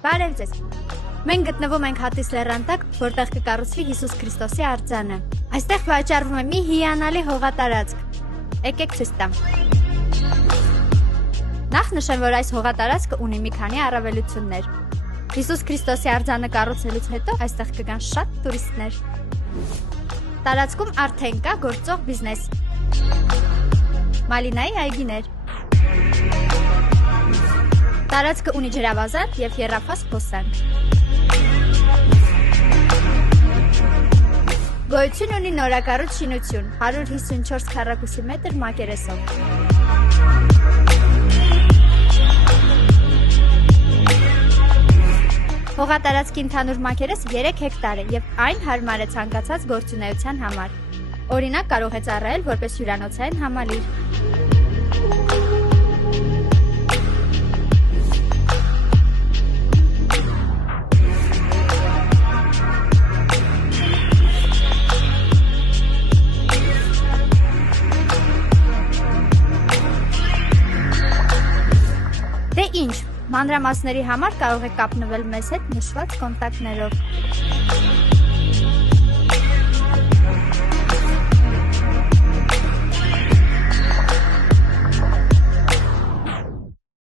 Բարև ձեզ։ Մենք գտնվում ենք Հատիս լեռան տակ, որտեղ կկառուցվի Հիսուս Քրիստոսի արձանը։ Այստեղ վաճառվում է մի հիանալի հողատարածք։ Եկեք ցույց տամ։ Նախ նշեմ, որ այս հողատարածքը ունի մի քանի առավելություններ։ Հիսուս Քրիստոսի արձանը կառուցելուց հետո այստեղ կգան շատ տուրիստներ։ Տարածքում արդեն կա գործող բիզնես։ Մալինայի այգիներ։ Տարածքը ունի ջրավազան և եռափաս հոսանք։ Գոյություն ունի նորակառույց շինություն 154 քառակուսի մետր մակերեսով։ Հողատարածքի ընդհանուր մակերեսը 3 հեկտար է և այն հարմար է ցանկացած գործունեության համար։ Օրինակ կարող է ծառայել որպես հյուրանոցային համալիր։ Դե ինչ, մանրամասների համար կարող եք կապնվել մեզ հետ նշված կոնտակտներով։